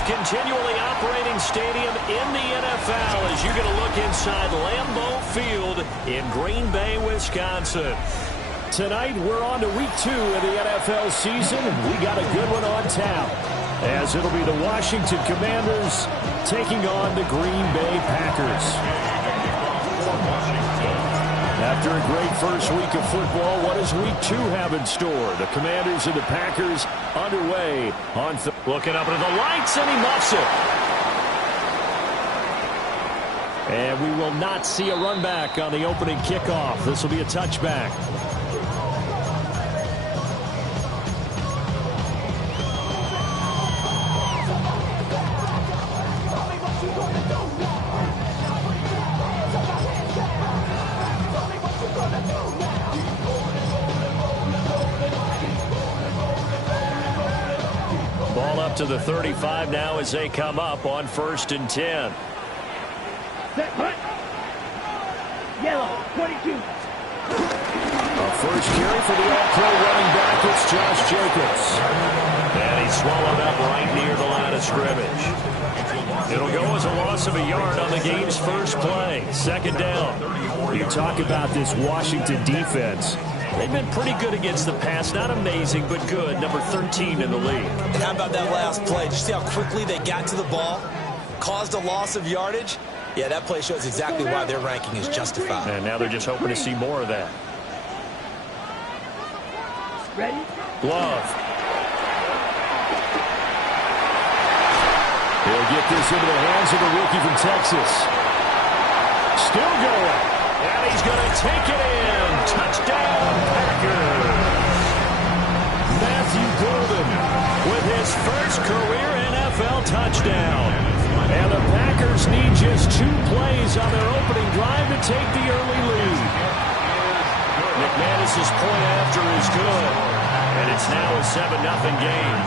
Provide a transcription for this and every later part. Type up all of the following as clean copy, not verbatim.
most continually operating stadium in the NFL as you're going to look inside Lambeau Field in Green Bay, Wisconsin. Tonight, we're on to week 2 of the NFL season. We got a good one on tap, as it'll be the Washington Commanders taking on the Green Bay Packers. After a great first week of football, what does week 2 have in store? The Commanders and the Packers underway on looking up into the lights, and he muffs it. And we will not see a run back on the opening kickoff. This will be a touchback. Ball up to the 35 now as they come up on 1st and 10. Set, punt. Yellow, 22. A first carry for the all-pro running back. It's Josh Jacobs. And he swallowed up right near the line of scrimmage. It'll go as a loss of a yard on the game's first play. 2nd down. You talk about this Washington defense. They've been pretty good against the pass. Not amazing, but good. Number 13 in the league. And how about that last play? Did you see how quickly they got to the ball? Caused a loss of yardage? Yeah, that play shows exactly why their ranking is justified. And now they're just hoping to see more of that. Ready? Glove. He'll get this into the hands of the rookie from Texas. Still going. And he's going to take it in. Touchdown, Packers. Matthew Golden with his first career NFL touchdown. And the Packers need just 2 plays on their opening drive to take the early lead. McManus's point after is good. And it's now a 7-0 game.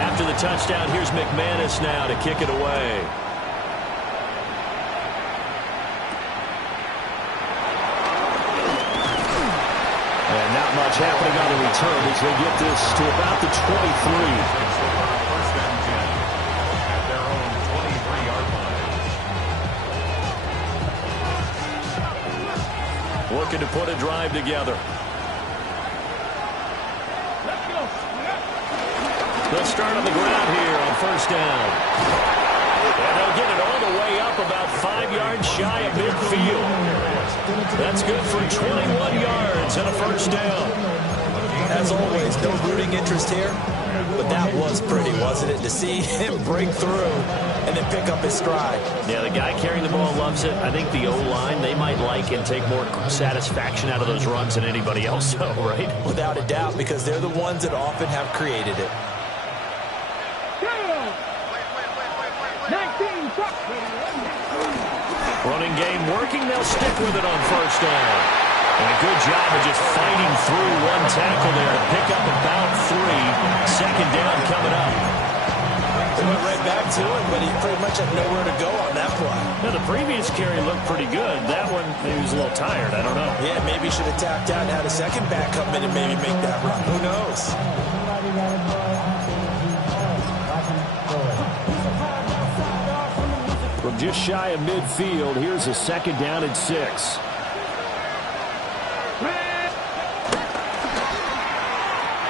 After the touchdown, here's McManus now to kick it away. And not much happening on the return as they get this to about the 23. Looking to put a drive together. They'll start on the ground here on 1st down. And they'll get it all the way up about 5 yards shy of midfield. That's good for 21 yards and a 1st down. As always, no rooting interest here. But that was pretty, wasn't it? To see him break through and then pick up his stride. Yeah, the guy carrying the ball loves it. I think the O-line, they might like and take more satisfaction out of those runs than anybody else, though, right? Without a doubt, because they're the ones that often have created it. 19. Running game working. They'll stick with it on 1st down. And a good job of just fighting through one tackle there to pick up about 3. 2nd down coming up. They went right back to him, but he pretty much had nowhere to go on that play. Now, the previous carry looked pretty good. That one, he was a little tired. I don't know. Yeah, maybe he should have tapped out and had a second back come in and maybe make that run. Who knows? From just shy of midfield, here's a 2nd down and 6.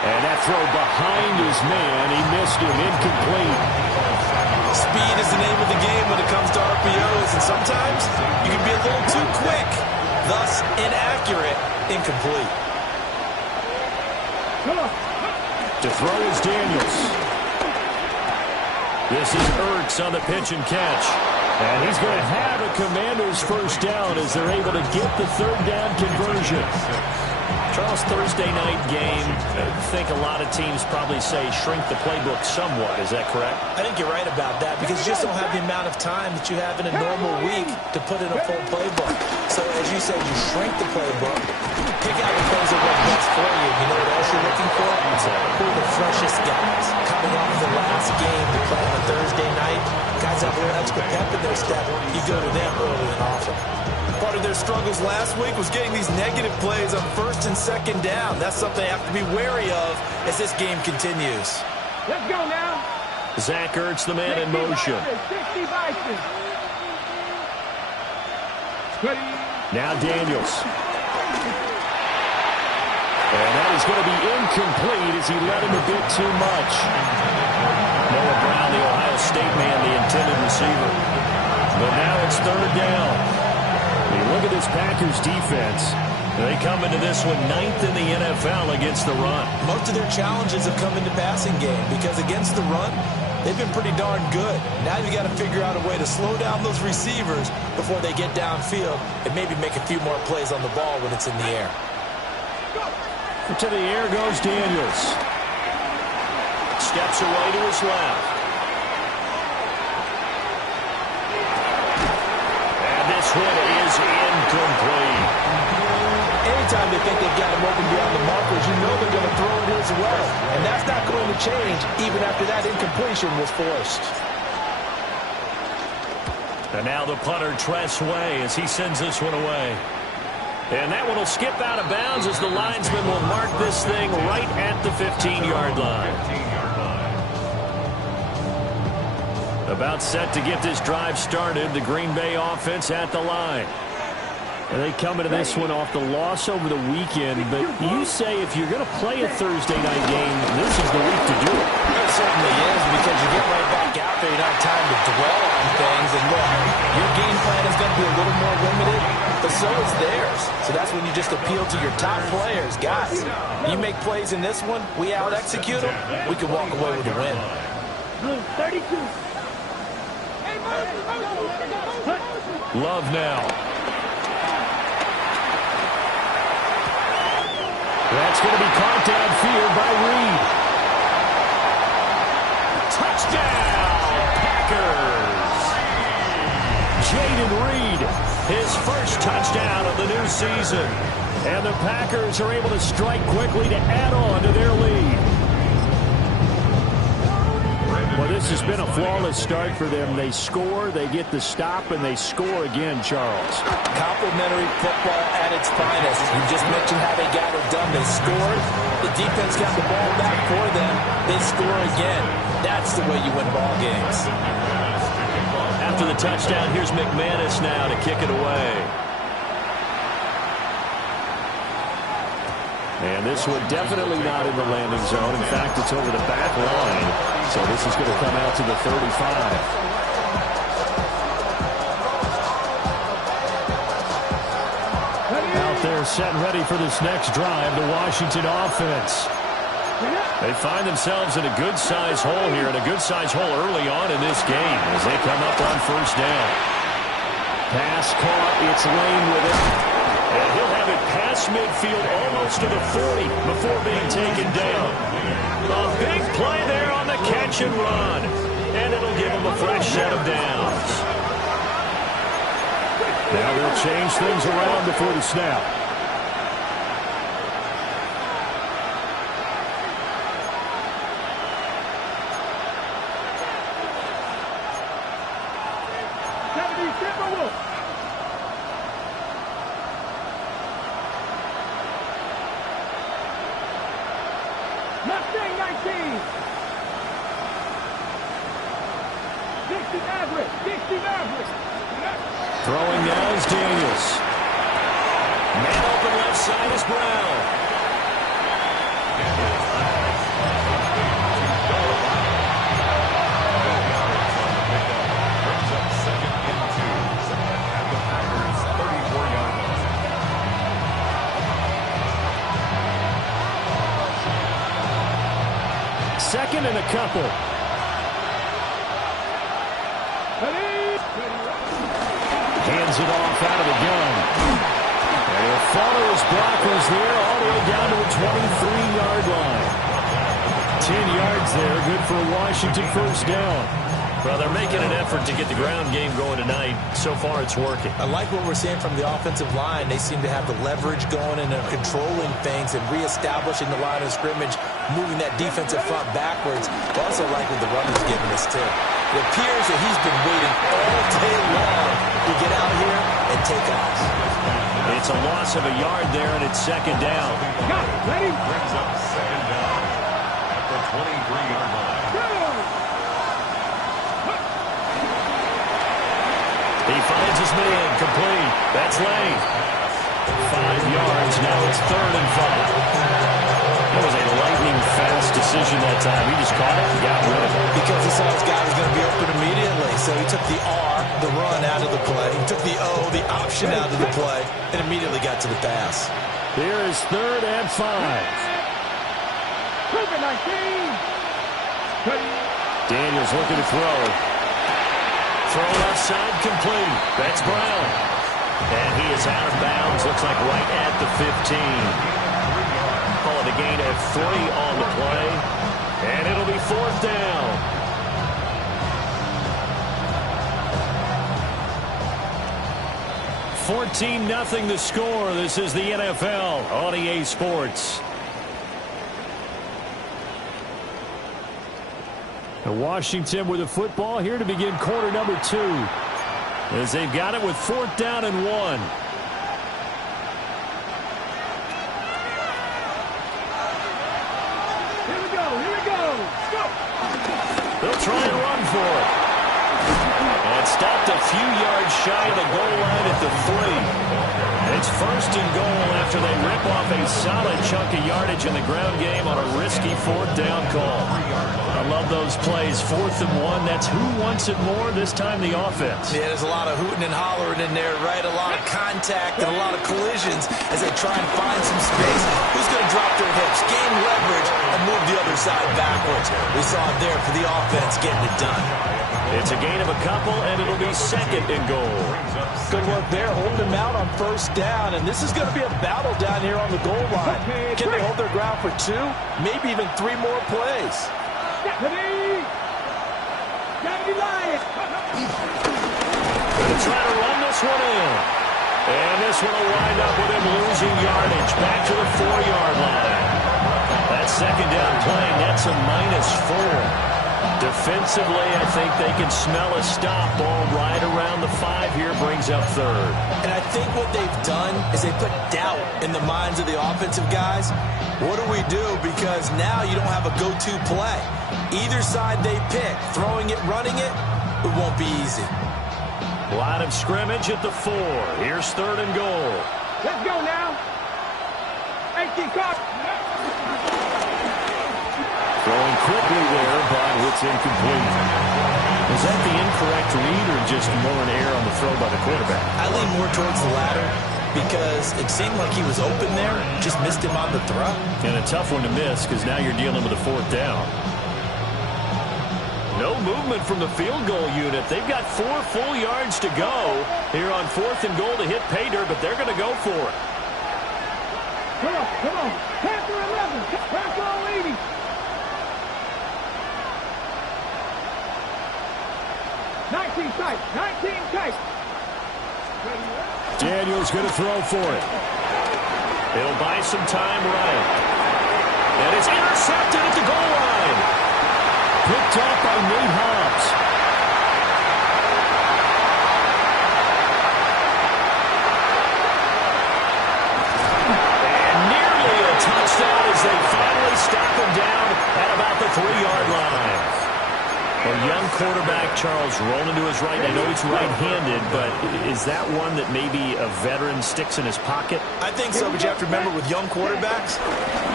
And that throw behind his man, he missed him, incomplete. Speed is the name of the game when it comes to RPOs, and sometimes you can be a little too quick, thus inaccurate, incomplete. To throw is Daniels. This is Ertz on the pitch and catch. And he's going to have a Commander's 1st down as they're able to get the 3rd down conversion. Charles, Thursday night game, I think a lot of teams probably say shrink the playbook somewhat. Is that correct? I think you're right about that because you just don't have the amount of time that you have in a normal week to put in a full playbook. So as you said, you shrink the playbook, pick out the plays that work best for you. You know what else you're looking for? Who are the freshest guys coming off the last nice game to play on a Thursday night. Guys have a little extra pep in their step. You go to them early and often. Part of their struggles last week was getting these negative plays on first and second down. That's something they have to be wary of as this game continues. Let's go now. Zach Ertz, the man in motion. 60 Vikings. Now Daniels. And that is going to be incomplete as he led him a bit too much. Noah Brown, the Ohio State man, the intended receiver. But now it's third down. You look at this Packers defense. They come into this one 9th in the NFL against the run. Most of their challenges have come in the passing game because against the run, they've been pretty darn good. Now you got to figure out a way to slow down those receivers before they get downfield and maybe make a few more plays on the ball when it's in the air. To the air goes Daniels. Steps away to his left. And this one is incomplete. Anytime they think they've got him open beyond the markers, you know they're going to throw it his way. And that's not going to change even after that incompletion was forced. And now the punter Tress Way as he sends this one away. And that one will skip out of bounds as the linesman will mark this thing right at the 15-yard line. About set to get this drive started, the Green Bay offense at the line. And they come into this one off the loss over the weekend. But you say if you're going to play a Thursday night game, this is the week to do it. It certainly is because you get right back out there. You don't have time to dwell on things. And look, your game plan is going to be a little more limited, but so is theirs. So that's when you just appeal to your top players. Guys, you make plays in this one, we out-execute them, we can walk away with a win. Blue, 32. Love now. That's going to be caught downfield by Reed. Touchdown, Packers. Jaden Reed, his first touchdown of the new season. And the Packers are able to strike quickly to add on to their lead. Well, this has been a flawless start for them. They score, they get the stop, and they score again, Charles. Complimentary football at its finest. You just mentioned how they got it done. They scored. The defense got the ball back for them. They score again. That's the way you win ball games. After the touchdown, here's McManus now to kick it away. And this one definitely not in the landing zone. In fact, it's over the back line. So this is going to come out to the 35. Out there set and ready for this next drive, the Washington offense. They find themselves in a good-sized hole here, and a good-sized hole early on in this game as they come up on first down. Pass caught, it's Lane with it. And he'll have it past midfield almost to the 40 before being taken down. A big play there on the catch and run. And it'll give him a fresh set of downs. Now they'll change things around before the snap. Throwing now is Daniels. Man open left side is Brown. Second and a couple. Hands it off out of the gun. And he'll follow his blockers there all the way down to the 23-yard line. 10 yards there, good for a Washington first down. Well, they're making an effort to get the ground game going tonight. So far, it's working. I like what we're seeing from the offensive line. They seem to have the leverage going and they're controlling things and reestablishing the line of scrimmage moving that defensive front backwards. I also like what the runner's giving us, too. It appears that he's been waiting all day long to get out here and take off. It's a loss of a yard there, and it's second down. Got it. Ready? Brings up second down at the 23-yard line. He finds his man, complete. That's Lane. 5 yards, now it's 3rd and 5. That was a lightning-fast decision that time. He just caught it and got rid of it. Because he saw his guy was going to be open immediately. So he took the R, the run, out of the play. He took the O, the option, out of the play, and immediately got to the pass. Here is 3rd and 5. COVID-19. Daniels looking to throw. Throw left side, complete. That's Brown. And he is out of bounds. Looks like right at the 15. Call it a gain of 3 on the play. And it'll be 4th down. $14-0 the score. This is the NFL on EA Sports. Washington with the football here to begin quarter number 2. As they've got it with 4th down and 1. Here we go. Here we go. Go. They'll try and run for it. And stopped a few yards shy of the goal line at the 3. It's 1st and goal after they rip off a solid chunk of yardage in the ground game on a risky 4th down call. I love those plays. 4th and 1. That's who wants it more, this time the offense. Yeah, there's a lot of hooting and hollering in there, right? A lot of contact and a lot of collisions as they try and find some space. Who's going to drop their hips, gain leverage, and move the other side backwards? We saw it there for the offense getting it done. It's a gain of a couple, and it'll be 2nd and goal. Good work there, holding them out on 1st down, and this is going to be a battle down here on the goal line. Can they hold their ground for 2, maybe even 3 more plays? Deputy! Deputy Lion! Gonna try to run this one in. And this one will wind up with him losing yardage. Back to the 4-yard line. That 2nd down play, that's a -4. Defensively, I think they can smell a stop. Ball right around the 5 here, brings up 3rd. And I think what they've done is they put doubt in the minds of the offensive guys. What do we do? Because now you don't have a go-to play. Either side they pick, throwing it, running it, it won't be easy. Line of scrimmage at the 4. Here's 3rd and goal. Let's go now. 18 caught. Throwing quickly there, but it's incomplete. Was that the incorrect read or just more an error on the throw by the quarterback? I lean more towards the latter because it seemed like he was open there, just missed him on the throw. And a tough one to miss because now you're dealing with a 4th down. No movement from the field goal unit. They've got 4 full yards to go here on 4th and goal to hit pay dirt, but they're going to go for it. Come on, come on. Panther 11. Panther 80. Tight, 19 tight. Daniels going to throw for it. He'll buy some time right. And it's intercepted at the goal line. Picked up by Nate Hobbs. And nearly a touchdown as they finally stop him down at about the 3-yard line. A young quarterback, Charles, rolling to his right. I know he's right-handed, but is that one that maybe a veteran sticks in his pocket? I think so, but you have to remember with young quarterbacks,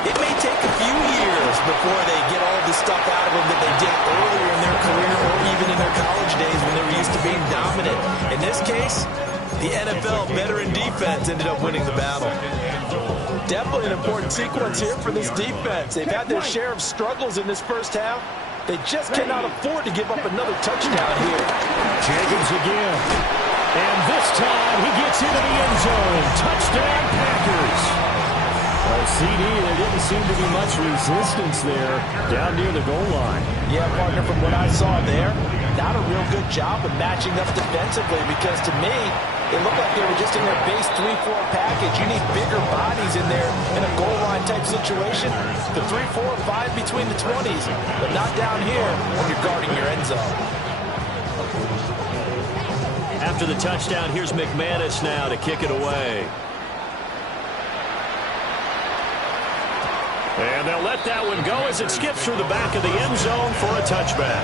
it may take a few years before they get all the stuff out of them that they did earlier in their career or even in their college days when they were used to being dominant. In this case, the NFL veteran defense ended up winning the battle. Definitely an important sequence here for this defense. They've had their share of struggles in this first half. They just cannot afford to give up another touchdown here. Jenkins again. And this time he gets into the end zone. Touchdown, Packers. CD, there didn't seem to be much resistance there down near the goal line. Yeah, partner, from what I saw there, not a real good job of matching up defensively because to me, it looked like they were just in their base 3-4 package. You need bigger bodies in there in a goal line type situation. The 3-4, fine between the 20s, but not down here when you're guarding your end zone. After the touchdown, here's McManus now to kick it away. And they'll let that one go as it skips through the back of the end zone for a touchback.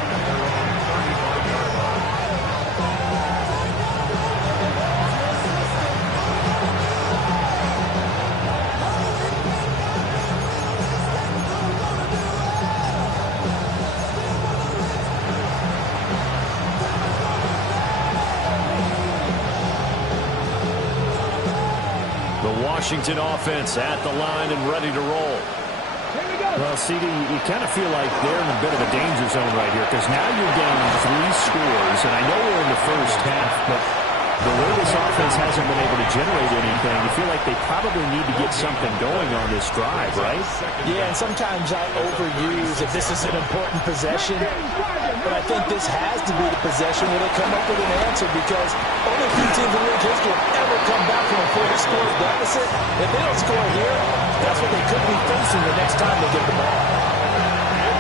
The Washington offense at the line and ready to roll. Well, CD, you kind of feel like they're in a bit of a danger zone right here because now you're down 3 scores, and I know we're in the first half, but the way this offense hasn't been able to generate anything, you feel like they probably need to get something going on this drive, right? Yeah, and sometimes I overuse if this is an important possession, but I think this has to be the possession where they come up with an answer because only a few teams in league history have ever come back from a 40-score deficit. If they don't score here, that's what they could be facing the next time they get the ball.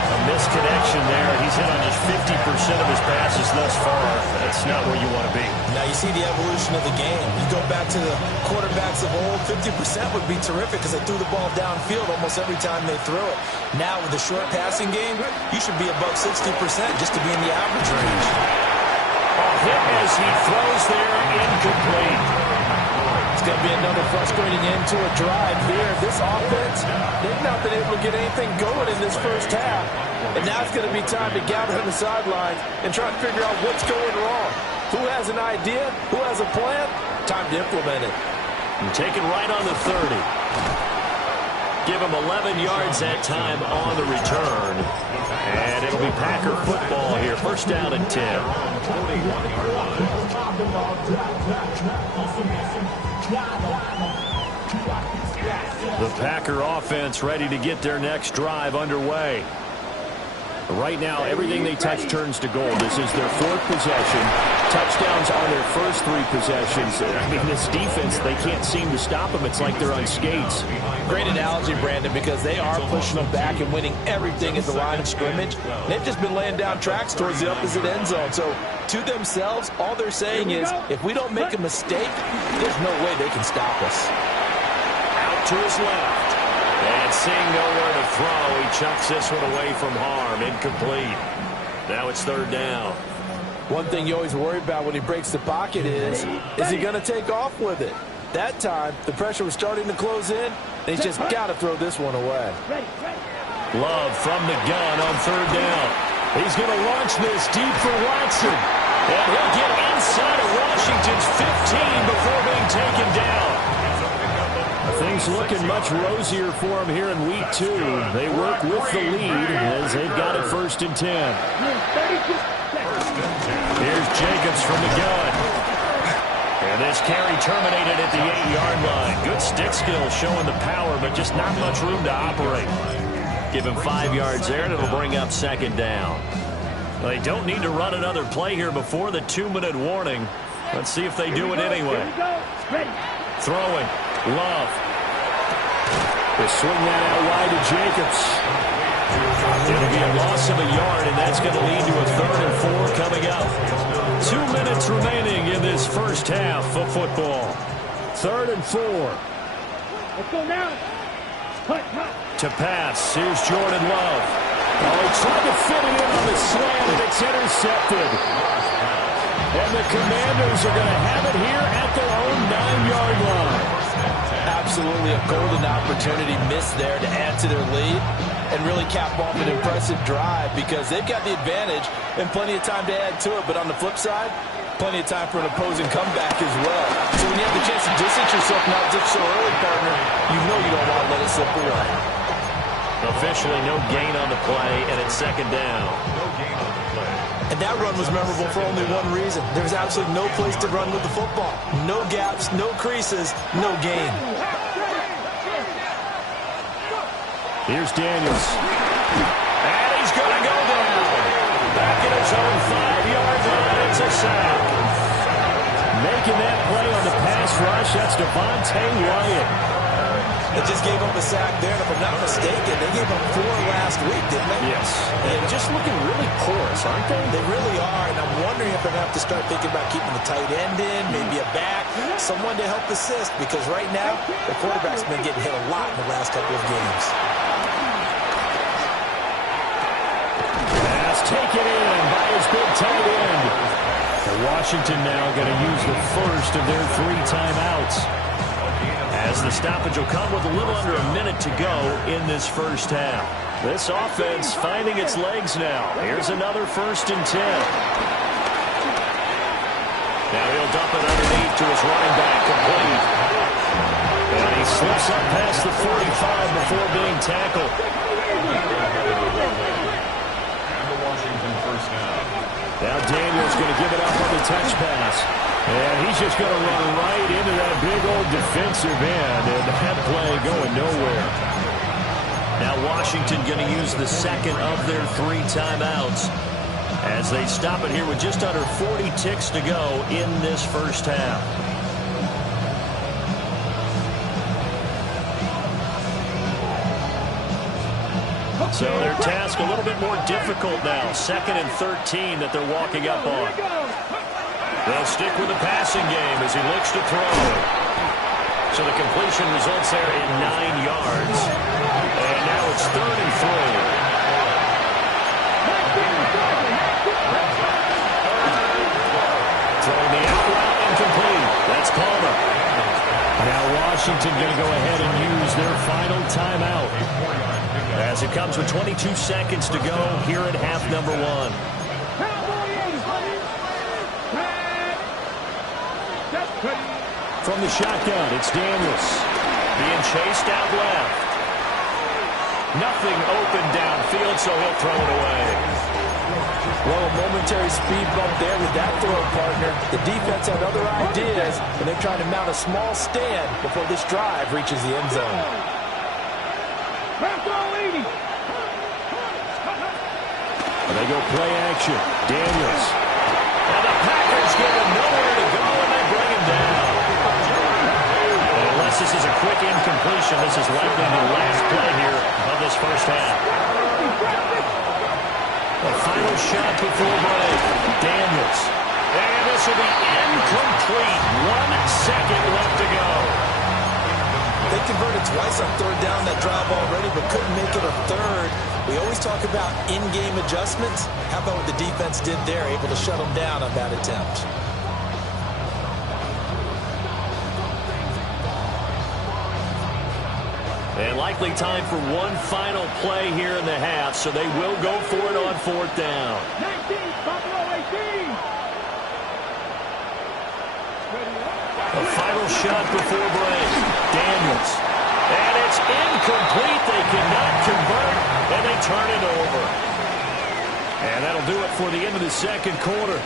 A misconnection there. He's hit on just 50% of his passes thus far. That's not where you want to be. Now you see the evolution of the game. You go back to the quarterbacks of old, 50% would be terrific because they threw the ball downfield almost every time they threw it. Now with the short passing game, you should be above 60% just to be in the average range. A hit as he throws there, incomplete. It's going to be another frustrating end to a drive here. This offense, they've not been able to get anything going in this first half. And now it's going to be time to gather on the sidelines and try to figure out what's going wrong. Who has an idea? Who has a plan? Time to implement it. And take it right on the 30. Give him 11 yards that time on the return. And it'll be Packer football here. First down and 10. The Packer offense ready to get their next drive underway. Right now, everything they touch turns to gold. This is their 4th possession. Touchdowns on their first 3 possessions. I mean, this defense, they can't seem to stop them. It's like they're on skates. Great analogy, Brandon, because they are pushing them back and winning everything at the line of scrimmage. They've just been laying down tracks towards the opposite end zone. So, to themselves, all they're saying is, if we don't make a mistake, there's no way they can stop us. Out to his left. And seeing nowhere to throw, he chucks this one away from harm. Incomplete. Now it's 3rd down. One thing you always worry about when he breaks the pocket is he going to take off with it? That time, the pressure was starting to close in, and he's just got to throw this one away. Love from the gun on 3rd down. He's going to launch this deep for Watson. And he'll get inside of Washington's 15 before being taken down. Things looking much rosier for him here in week 2. They work with the lead as they've got it 1st and 10. Here's Jacobs from the gun. And this carry terminated at the 8-yard line. Good stick skill showing the power, but just not much room to operate. Give him 5 yards there, and it'll bring up 2nd down. Well, they don't need to run another play here before the 2-minute warning. Let's see if they do it anyway. Throwing. Love. They swing that out wide to Jacobs. It'll be a loss of a yard, and that's going to lead to a 3rd and 4 coming up. 2 minutes remaining in this first half of football. 3rd and 4. Let's go now. To pass. Here's Jordan Love. Oh, he tried to fit it in on the slant, and it's intercepted. And the Commanders are going to have it here at their own 9-yard line. Absolutely a golden opportunity missed there to add to their lead and really cap off an impressive drive because they've got the advantage and plenty of time to add to it. But on the flip side, plenty of time for an opposing comeback as well. So when you have the chance to distance yourself not just so early, partner, you know you don't want to let it slip away. Officially no gain on the play, and it's 2nd down. And that run was memorable for only one reason. There was absolutely no place to run with the football. No gaps, no creases, no gain. Here's Daniels. And he's going to go down. Back at his own 5-yard line. It's a sack. making that play on the pass rush. That's Devontae Wyatt. They just gave up a sack there, and if I'm not mistaken, they gave up 4 last week, didn't they? Yes. And just looking really porous, aren't they? They really are, and I'm wondering if they're going to have to start thinking about keeping the tight end in, maybe a back, someone to help assist, because right now, the quarterback's been getting hit a lot in the last couple of games. Pass taken in by his big tight end. And Washington now going to use the first of their 3 timeouts. As the stoppage will come with a little under a minute to go in this first half. This offense finding its legs now. Here's another 1st and 10. Now he'll dump it underneath to his running back, complete. And he slips up past the 45 before being tackled. And the Washington first down. Now Daniel's going to give it up on the touch pass. And he's just going to run right into that big old defensive end, and that play going nowhere. Now Washington going to use the second of their 3 timeouts as they stop it here with just under 40 ticks to go in this first half. So their task a little bit more difficult now. 2nd and 13 that they're walking up on. They'll stick with the passing game as he looks to throw. So the completion results there in 9 yards. And now it's 3rd and 3. Throwing the out route incomplete. That's Palmer. Now Washington going to go ahead and use their final timeout. As it comes with 22 seconds to go here at half number 1. From the shotgun, it's Daniels. Being chased out left. Nothing open downfield, so he'll throw it away. Well, a momentary speed bump there with that throw, partner. The defense had other ideas, and they're trying to mount a small stand before this drive reaches the end zone. And they go play action. Daniels. And the Packers give him nowhere to go, and they bring him down. And unless this is a quick incompletion, this is likely the last play here of this first half. The final shot before break. Daniels. And this will be incomplete. 1 second left to go. They converted twice on 3rd down that drive already, but couldn't make it a 3rd. We always talk about in-game adjustments. How about what the defense did there, able to shut them down on that attempt? And likely time for one final play here in the half, so they will go for it on 4th down. 19, Buffalo 18. A final shot before break. Daniels. And it's incomplete. They cannot convert, and they turn it over. And that'll do it for the end of the 2nd quarter.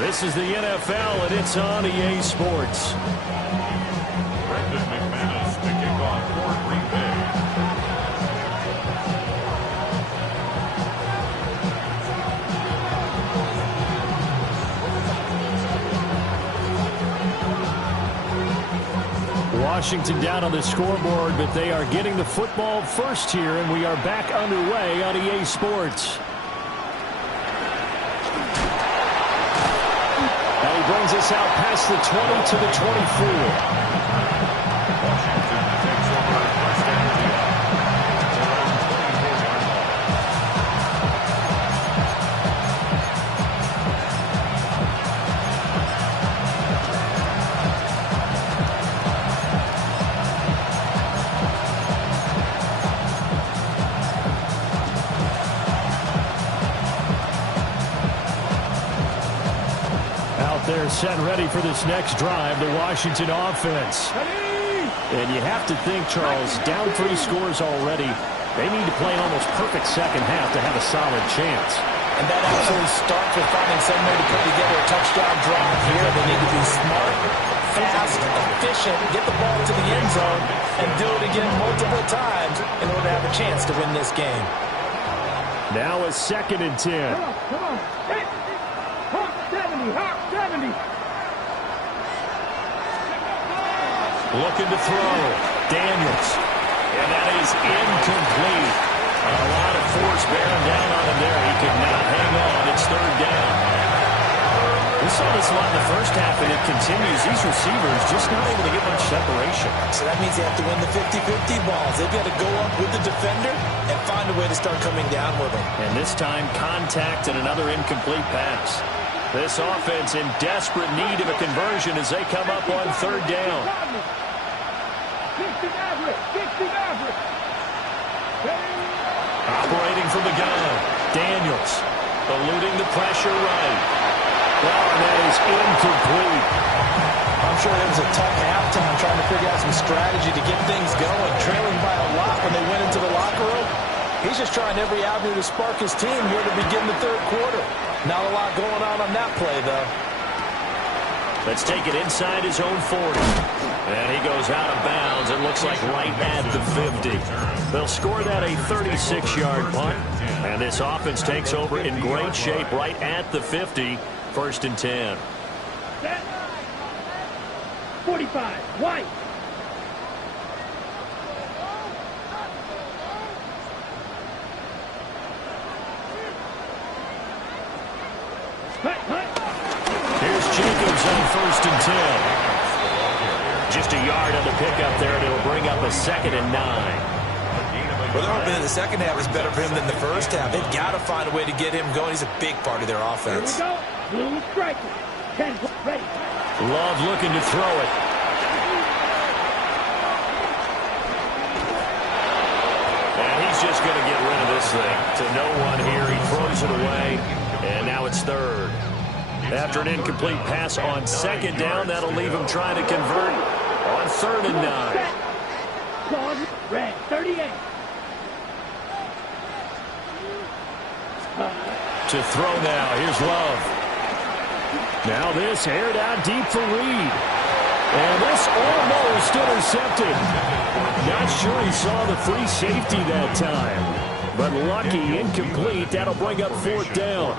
This is the NFL, and it's on EA Sports. Brendan McManus to kick off for Green Bay. Washington down on the scoreboard, but they are getting the football first here, and we are back underway on EA Sports. And he brings us out past the 20 to the 24. Washington takes over first and 10. They're set ready for this next drive, the Washington offense. And you have to think, Charles, down 3 scores already. They need to play an almost perfect second half to have a solid chance. And that actually starts with finding some way to put together a touchdown drive here. They need to be smart, fast, efficient, get the ball to the end zone, and do it again multiple times in order to have a chance to win this game. Now a 2nd and 10. Come on. Hit. Hawk 70. Hawk 70. Looking to throw. Daniels. And that is incomplete. A lot of force bearing down on him there. He could not hang on. It's third down. We saw this a lot in the first half, and it continues. These receivers just not able to get much separation. So that means they have to win the 50-50 balls. They've got to go up with the defender and find a way to start coming down with him. And this time, contact and another incomplete pass. This offense in desperate need of a conversion as they come up on third down. Operating from the gun. Daniels eluding the pressure right. Well, and that is incomplete. I'm sure it was a tough halftime trying to figure out some strategy to get things going. Trailing by a lot when they went into the locker room. He's just trying every avenue to spark his team here to begin the third quarter. Not a lot going on that play, though. Let's take it inside his own 40. And he goes out of bounds. It looks like right at the 50. They'll score that a 36-yard punt. And this offense takes over in great shape right at the 50. First and 10. 45, White. Here's Jacobs on first and 10. Just a yard on the pickup there, and it'll bring up a 2nd and 9. Well, they're hoping that the second half is better for him than the first half. They've got to find a way to get him going. He's a big part of their offense. Here we go. Blue striker. 10, ready. Love looking to throw it. And he's just going to get rid of this thing. To no one here. He throws it away. And now it's third. After an incomplete pass on second down, that'll leave him trying to convert on 3rd and 9. Claude, red, 38. To throw now. Here's Love. Now this aired out deep for Reed. And this almost intercepted. Not sure he saw the free safety that time. But lucky, incomplete. That'll bring up 4th down.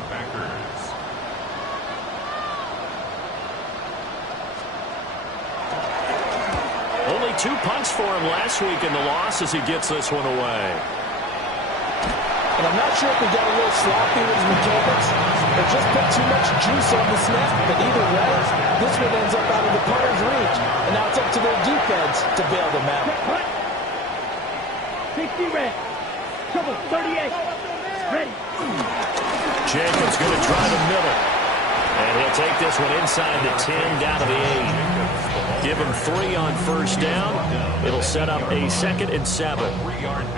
Only 2 punts for him last week in the loss as he gets this one away. And I'm not sure if he got a little sloppy with his mechanics or just put too much juice on the snap. But either way, this one ends up out of the punter's reach. And now it's up to their defense to bail them out. 60 red. Trouble, 38. Ready. Jacobs going to try the middle. And he'll take this one inside the 10, down to the 8. Give him 3 on first down. It'll set up a 2nd and 7.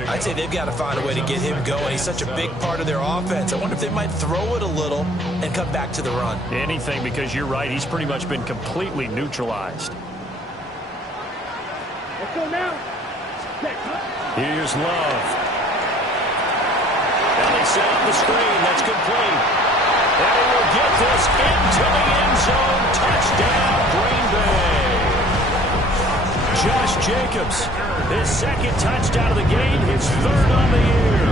I'd say they've got to find a way to get him going. He's such a big part of their offense. I wonder if they might throw it a little and come back to the run. Anything, because you're right. He's pretty much been completely neutralized. Let's go now. Here's Love. And they set up the screen. That's complete. And he will get this into the end zone. Touchdown, Green Bay. Josh Jacobs, his 2nd touchdown of the game, his 3rd on the year.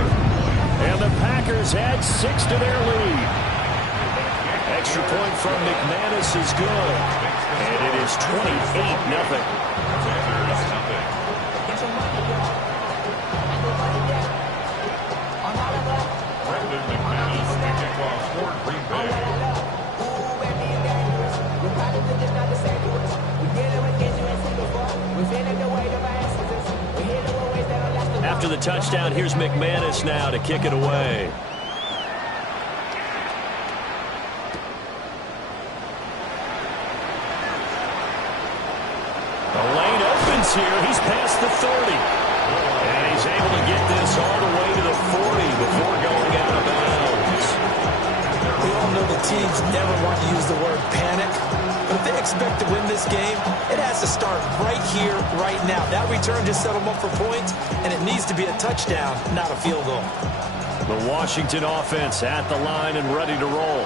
And the Packers add 6 to their lead. Extra point from McManus is good. And it is 28-0. After the touchdown, here's McManus now to kick it away. The lane opens here. He's past the 30. And he's able to get this all the way to the 40 before going out of bounds. We all know the teams never want to use the word panic. But if they expect to win this game, it has to start right here, right now. That return just set them up for points, and it needs to be a touchdown, not a field goal. The Washington offense at the line and ready to roll.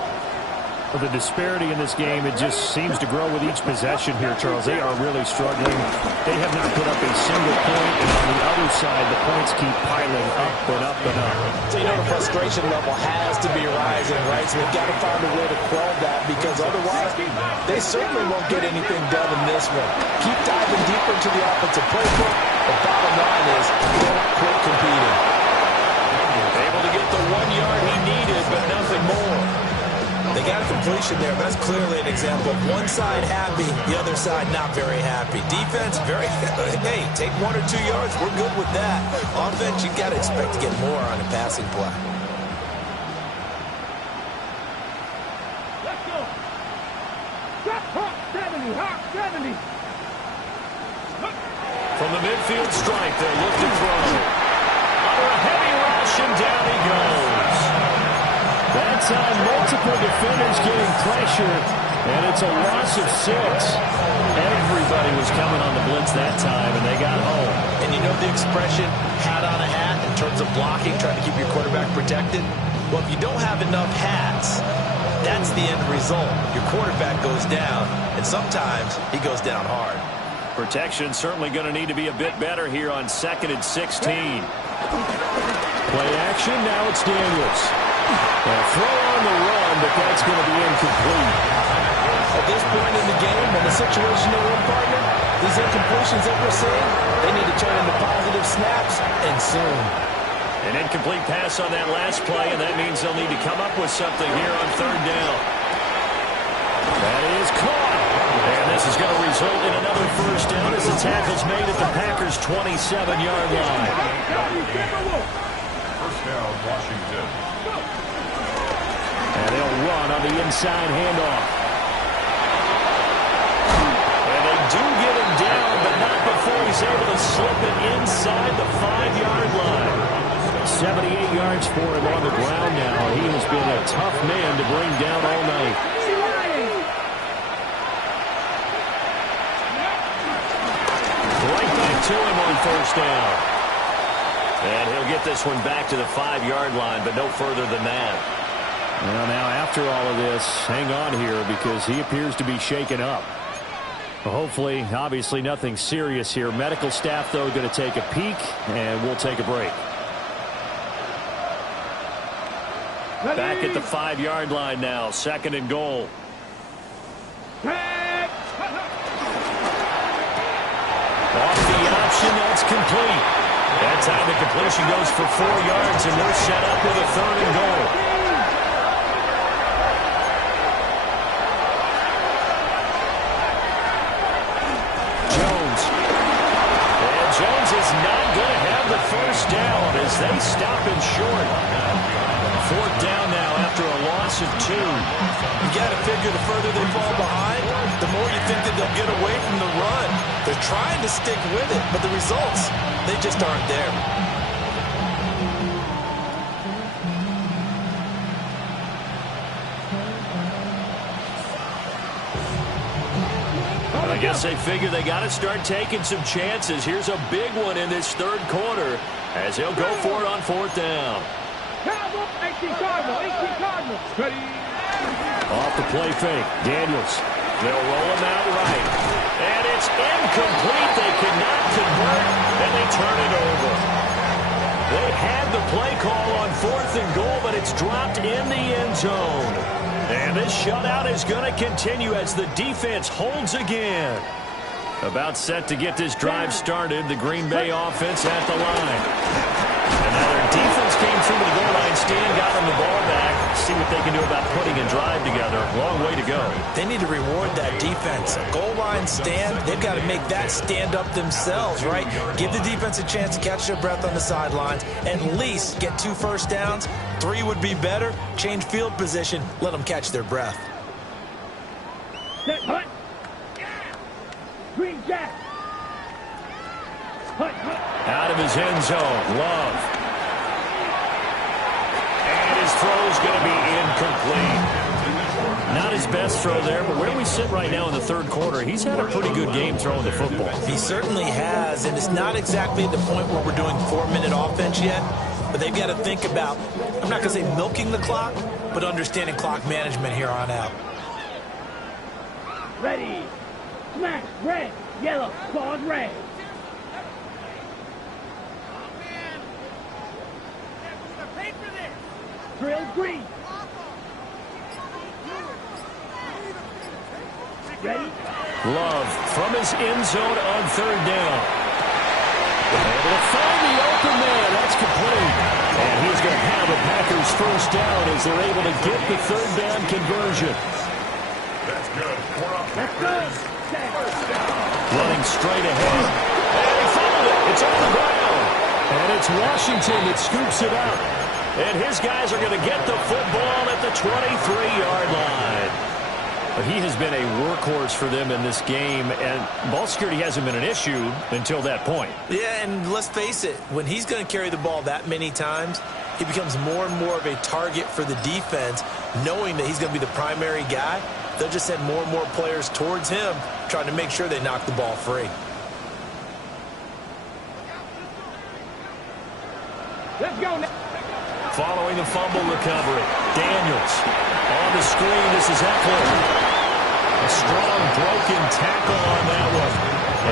Well, the disparity in this game, it just seems to grow with each possession here, Charles. They are really struggling. They have not put up a single point, and on the other side, the points keep piling up and up and up. So you know the frustration level has to be rising, right? So they've got to find a way to quell that, because otherwise they certainly won't get anything done in this one. Keep diving deeper into the offensive playbook. The bottom line is don't quit competing. Able to get the 1 yard he needed, but nothing more. They got a completion there, but that's clearly an example of one side happy, the other side not very happy. Defense, very, hey, take 1 or 2 yards, we're good with that. Offense, you got to expect to get more on a passing play. Let's go. Drop hawk 70, hawk 70. From the midfield stripe, they'll look to throw. Under a heavy rush, and down he goes. That time, multiple defenders getting pressure, and it's a loss of 6. Everybody was coming on the blitz that time, and they got home. And you know the expression, hat on a hat, in terms of blocking, trying to keep your quarterback protected? Well, if you don't have enough hats, that's the end result. Your quarterback goes down, and sometimes he goes down hard. Protection certainly going to need to be a bit better here on 2nd and 16. Play action, now it's Daniels. A throw on the run, but that's going to be incomplete. At this point in the game, and the situation they're in, partner, these incompletions that we're seeing, they need to turn into positive snaps, and soon. An incomplete pass on that last play, and that means they'll need to come up with something here on 3rd down. That is caught. And this is going to result in another 1st down as the tackle's made at the Packers' 27-yard line. First down, Washington. And they'll run on the inside handoff. And they do get him down, but not before he's able to slip it inside the 5-yard line. 78 yards for him on the ground now. He has been a tough man to bring down all night. Right back to him on 1st down. And he'll get this one back to the 5-yard line, but no further than that. Well, now after all of this, hang on here because he appears to be shaken up. Well, hopefully, obviously nothing serious here. Medical staff, though, going to take a peek, and we'll take a break. Back at the 5-yard line now, 2nd and goal. Off the option, that's complete. That time the completion goes for 4 yards, and we're set up with a 3rd and goal. Jones. And Jones is not going to have the 1st down as they stop him short. 4th down now after a loss of 2. You got to figure the further they fall behind, the more you think that they'll get away from the run. They're trying to stick with it, but the results, they just aren't there. I guess they figure they got to start taking some chances. Here's a big one in this 3rd quarter as he'll go for it on 4th down. 18 Cardinals. Ready. Off the play fake. Daniels. They'll roll him out right. And it's incomplete. They could not convert, and they turn it over. They had the play call on 4th and goal, but it's dropped in the end zone. And this shutout is going to continue as the defense holds again. About set to get this drive started, the Green Bay offense at the line. And now their defense came through to the goal line stand, got them the ball back. See what they can do about putting a drive together. Long way to go. They need to reward that defense. A goal line stand, they've got to make that stand up themselves, right? Give the defense a chance to catch their breath on the sidelines. At least get 2 first downs. 3 would be better. Change field position. Let them catch their breath. Set, hut. Green Jack. Hut, hut. Out of his end zone, Love. And his throw's going to be incomplete. Not his best throw there, but where we sit right now in the 3rd quarter, he's had a pretty good game throwing the football. He certainly has, and it's not exactly at the point where we're doing 4-minute offense yet, but they've got to think about, I'm not going to say milking the clock, but understanding clock management here on out. Ready. Smash. Red. Yellow. Pause. Red. Drill green. Ready? Love from his end zone on third down. Able to find the open man. That's complete. And he's going to have the Packers first down as they're able to get the third down conversion. That's good. Let's go. Running straight ahead. And he found it. It's on the ground. And it's Washington that scoops it up. And his guys are going to get the football at the 23-yard line. But he has been a workhorse for them in this game, and ball security hasn't been an issue until that point. Yeah, and let's face it, when he's going to carry the ball that many times, he becomes more and more of a target for the defense, knowing that he's going to be the primary guy. They'll just send more and more players towards him, trying to make sure they knock the ball free. Let's go now. Following the fumble recovery, Daniels on the screen. This is Eckler. A strong broken tackle on that one.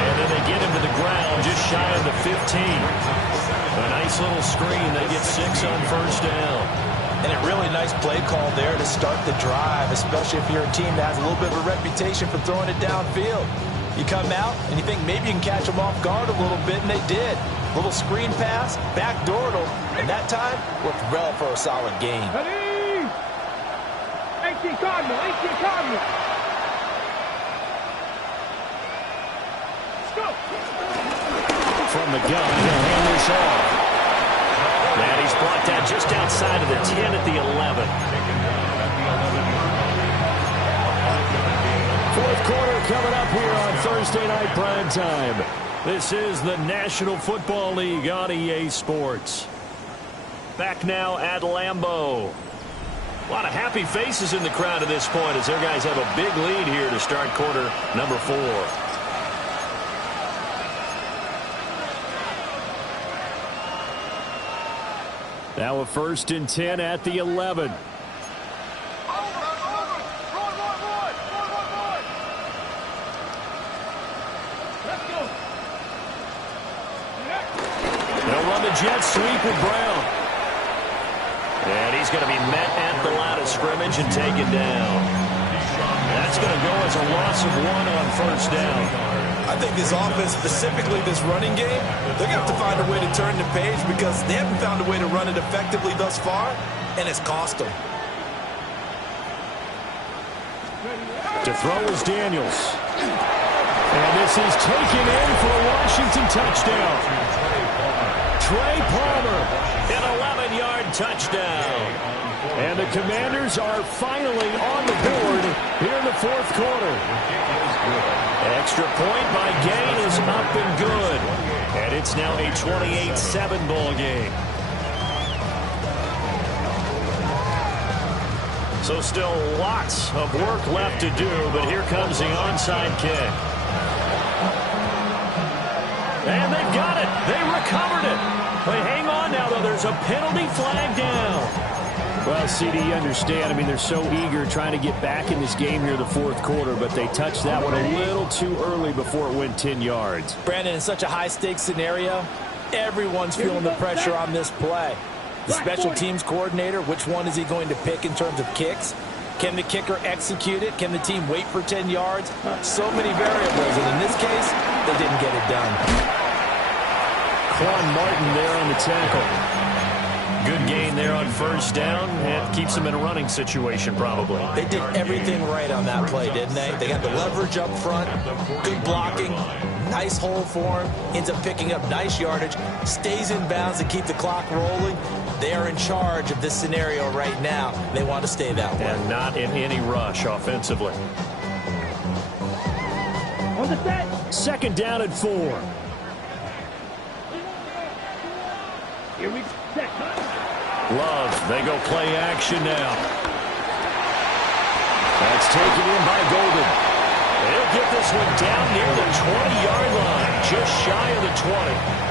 And then they get him to the ground just shy of the 15. A nice little screen. They get 6 on first down. And a really nice play call there to start the drive, especially if you're a team that has a little bit of a reputation for throwing it downfield. You come out and you think maybe you can catch them off guard a little bit, and they did. Little screen pass, backdoored them, and that time worked well for a solid gain. Ready? 18 Cardinal. 18 Cardinal. Let's go. From the gun, he'll hand this off. And he's brought down just outside of the 10 at the 11. Fourth quarter coming up here on Thursday Night Primetime. This is the National Football League on EA Sports. Back now at Lambeau. A lot of happy faces in the crowd at this point as their guys have a big lead here to start quarter number 4. Now a 1st and 10 at the 11. They'll run the jet sweep with Brown. And he's going to be met at the line of scrimmage and taken down. That's going to go as a loss of 1 on first down. I think this offense, specifically this running game, they're going to have to find a way to turn the page because they haven't found a way to run it effectively thus far, and it's cost them. To throw is Daniels. And this is taken in for a Washington touchdown. Trey Palmer, an 11-yard touchdown. And the Commanders are finally on the board here in the fourth quarter. Extra point by Gain is up and good. And it's now a 28-7 ball game. So still lots of work left to do, but here comes the onside kick. And they've got it. They recovered it. But hang on now, though. There's a penalty flag down. Well, CD, you understand. I mean, they're so eager trying to get back in this game here in the fourth quarter, but they touched that one a little too early before it went 10 yards. Brandon, in such a high-stakes scenario, everyone's feeling the pressure on this play. The special teams coordinator, which one is he going to pick in terms of kicks? Can the kicker execute it? Can the team wait for 10 yards? So many variables, and in this case, they didn't get it done. Quan Martin there on the tackle. Good gain there on first down. It keeps them in a running situation, probably. They did everything right on that play, didn't they? They got the leverage up front, good blocking, nice hole for him, ends up picking up nice yardage, stays in bounds to keep the clock rolling. They are in charge of this scenario right now. They want to stay that way. And not in any rush offensively. On the set. Second down at 4. Here we set. Love, they go play action now. That's taken in by Golden. He'll get this one down near the 20-yard line, just shy of the 20.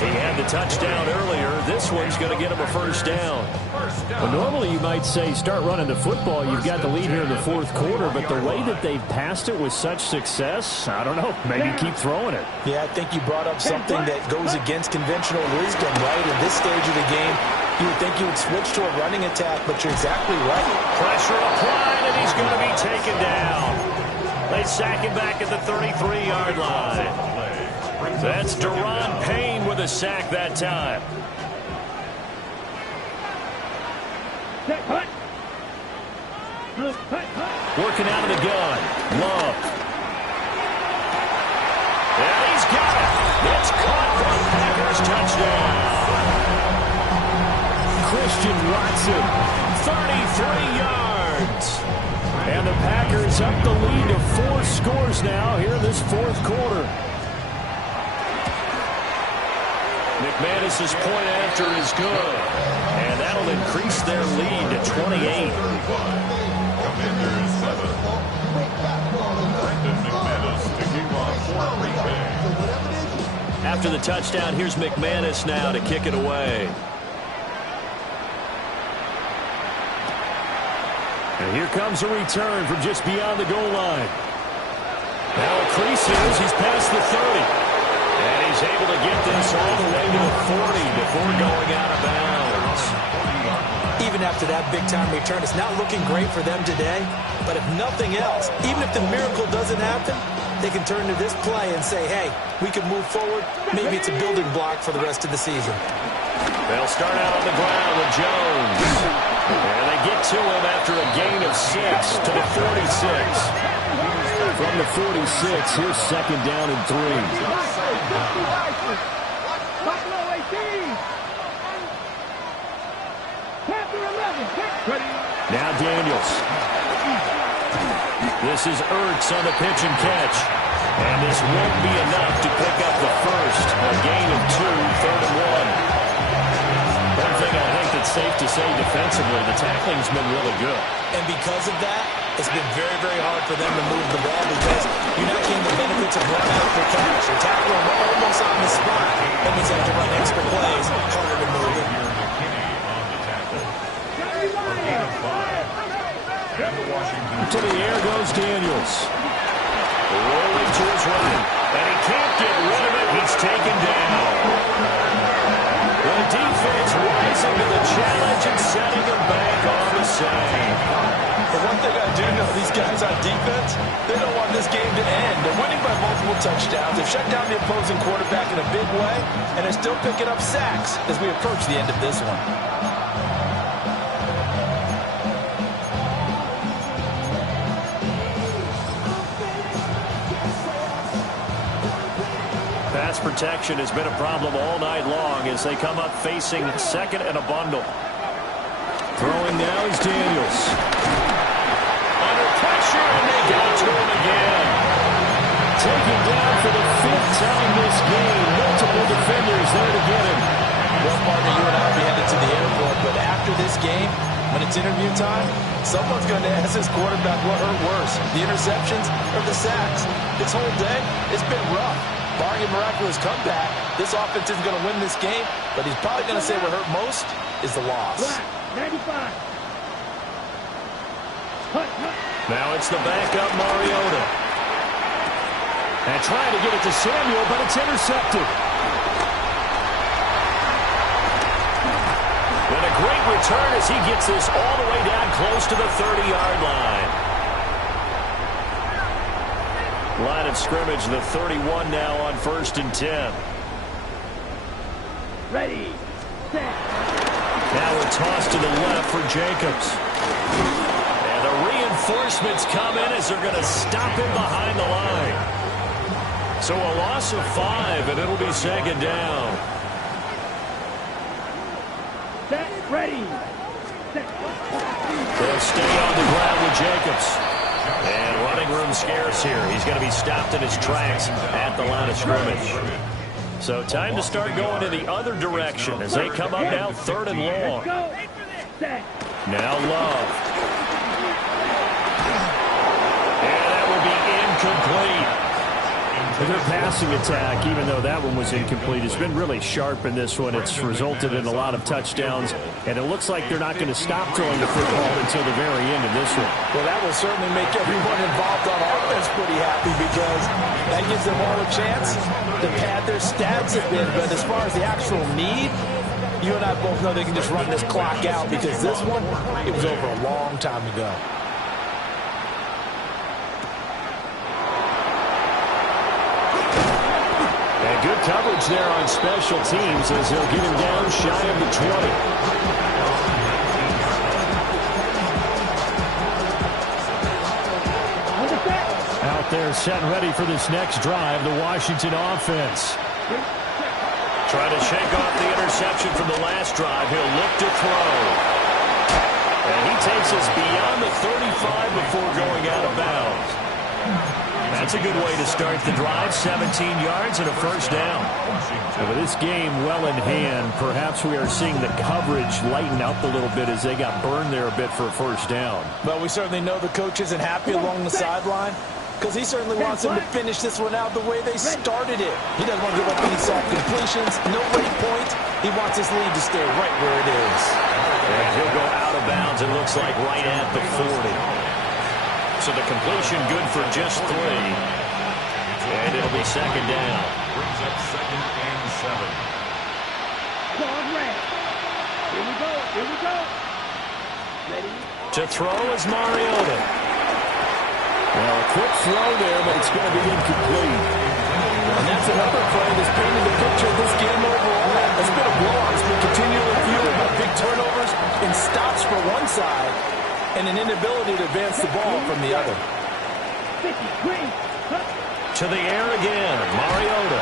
He had the touchdown earlier. This one's going to get him a first down. First down. Well, normally you might say start running the football. You've got the lead here in the fourth quarter, but the way that they've passed it with such success, I don't know, maybe keep throwing it. Yeah, I think you brought up something that goes against conventional wisdom, right? In this stage of the game, you would think you would switch to a running attack, but you're exactly right. Pressure applied, and he's going to be taken down. They sack him back at the 33-yard line. That's Deron Payne with a sack that time. Working out of the gun. Love. And he's got it. It's caught for a Packers touchdown. Christian Watson, 33 yards. And the Packers up the lead to 4 scores now here in this fourth quarter. McManus's point after is good. And that'll increase their lead to 28. Commanders 7. Brendan McManus to kick off for Green Bay. After the touchdown, here's McManus now to kick it away. And here comes a return from just beyond the goal line. Now increases. He's past the 30. And he's able to get this all the way to the 40 before going out of bounds. Even after that big-time return, it's not looking great for them today. But if nothing else, even if the miracle doesn't happen, they can turn to this play and say, hey, we can move forward. Maybe it's a building block for the rest of the season. They'll start out on the ground with Jones. And they get to him after a gain of 6 to the 46. From the 46, here's second down and 3. Now Daniels. This is Ertz on the pitch and catch. And this won't be enough to pick up the first. A gain of 2, third and 1. One thing I think that's safe to say defensively, the tackling's been really good. And because of that, it's been very, very hard for them to move the ball because you're not getting the benefits of run after catch. You're tackling them almost on the spot. That means they have to run extra plays, harder to move it. To the air goes Daniels. Rolling to his right. And he can't get rid of it. He's taken down. The defense rising to the challenge and setting him back on the same. The one thing I do know, these guys on defense, they don't want this game to end. They're winning by multiple touchdowns. They've shut down the opposing quarterback in a big way, and they're still picking up sacks as we approach the end of this one. Pass protection has been a problem all night long as they come up facing second and a bundle. Throwing now is Daniels. Under pressure, and they got to him again. Taken down for the 5th time this game. Multiple defenders there to get him. Well, partner, you and I will be headed to the airport, but after this game, when it's interview time, someone's going to ask this quarterback what hurt worse, the interceptions or the sacks. This whole day, it's been rough. Barring a miraculous comeback, this offense isn't going to win this game, but he's probably going to say what hurt most is the loss. 95. Now it's the backup Mariota. And trying to get it to Samuel, but it's intercepted. And a great return as he gets this all the way down close to the 30-yard line. Line of scrimmage, the 31 now on 1st and 10. Ready, set. Now a toss to the left for Jacobs. And the reinforcements come in as they're going to stop him behind the line. So a loss of 5, and it'll be second down. Set, ready. Set. They'll stay on the ground with Jacobs. And running room scarce here. He's going to be stopped in his tracks at the line of scrimmage. So time to start going in the other direction as they come up now 3rd and long. Now Love. And that will be incomplete. Their passing attack, even though that one was incomplete, has been really sharp in this one. It's resulted in a lot of touchdowns, and it looks like they're not going to stop throwing the football until the very end of this one. Well, that will certainly make everyone involved on offense pretty happy because that gives them all a chance to pad their stats a bit. But as far as the actual need, you and I both know they can just run this clock out because this one, it was over a long time ago. And good coverage there on special teams as they'll get him down shy of the 20. Out there set and ready for this next drive, the Washington offense. Trying to shake off the interception from the last drive. He'll look to throw. And he takes us beyond the 35 before going out of bounds. That's a good way to start the drive. 17 yards and a first down. With this game well in hand, perhaps we are seeing the coverage lighten up a little bit as they got burned there a bit for a first down. But we certainly know the coach isn't happy along the sideline, because he certainly wants them to finish this one out the way they started it. He doesn't want to give up any soft completions, no late points. He wants his lead to stay right where it is. And he'll go out of bounds, it looks like, right at the 40. So the completion good for just 3. And it'll be second down. Brings up 2nd and 7. Here we go. Here we go. Ready? To throw is Mariota. Well, a quick throw there, but it's going to be incomplete. And that's another play that's painted the picture of this game overall. It's been a blowout. It's been continually fueled by big turnovers and stops for one side and an inability to advance the ball from the other. 50, green. To the air again. Mariota.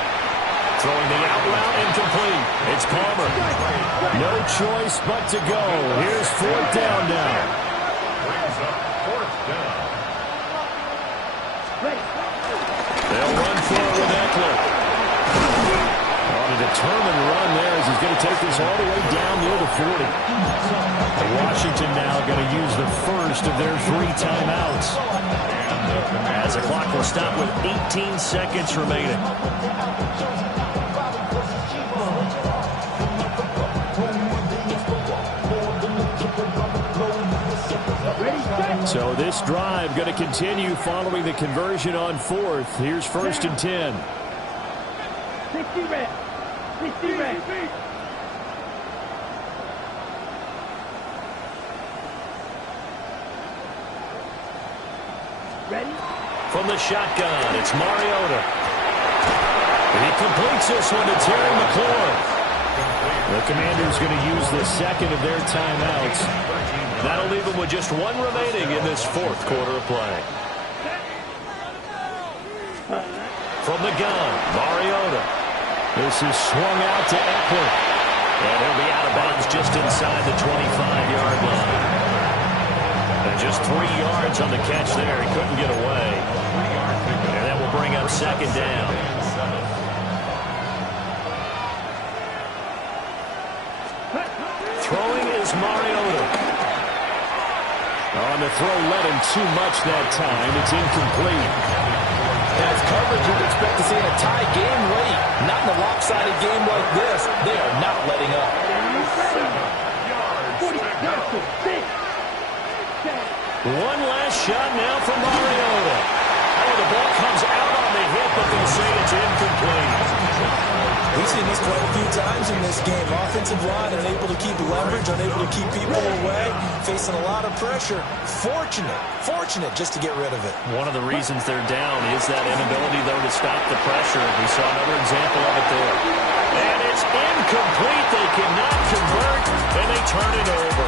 Throwing the out route incomplete. It's Palmer. No choice but to go. Here's 4th down now. Brings up 4th down. They'll run for it with Eckler. On a determined run there as he's going to take this all the way down near the 40. Washington now going to use the first of their 3 timeouts. As the clock will stop with 18 seconds remaining. So this drive going to continue following the conversion on 4th. Here's 1st and 10. 60 red. 60 red. Ready? From the shotgun, it's Mariota. He completes this one to Terry McLaurin. The Commanders going to use the second of their timeouts. That'll leave them with just 1 remaining in this 4th quarter of play. From the gun, Mariota. This is swung out to Eckler. And he'll be out of bounds just inside the 25-yard line. And just 3 yards on the catch there. He couldn't get away. And that will bring up second down. Throwing is Mariota. On the throw, led him too much that time. It's incomplete. That's coverage you'd expect to see in a tie game late. Not in a lopsided game like this. They are not letting up. 1 last shot now for Mariota. Oh, the ball comes out on the hit, but they'll say it's incomplete. We've seen this quite a few times in this game. Offensive line unable to keep leverage, unable to keep people away, facing a lot of pressure. Fortunate just to get rid of it. One of the reasons they're down is that inability, though, to stop the pressure. We saw another example of it there. And it's incomplete. They cannot convert, and they turn it over.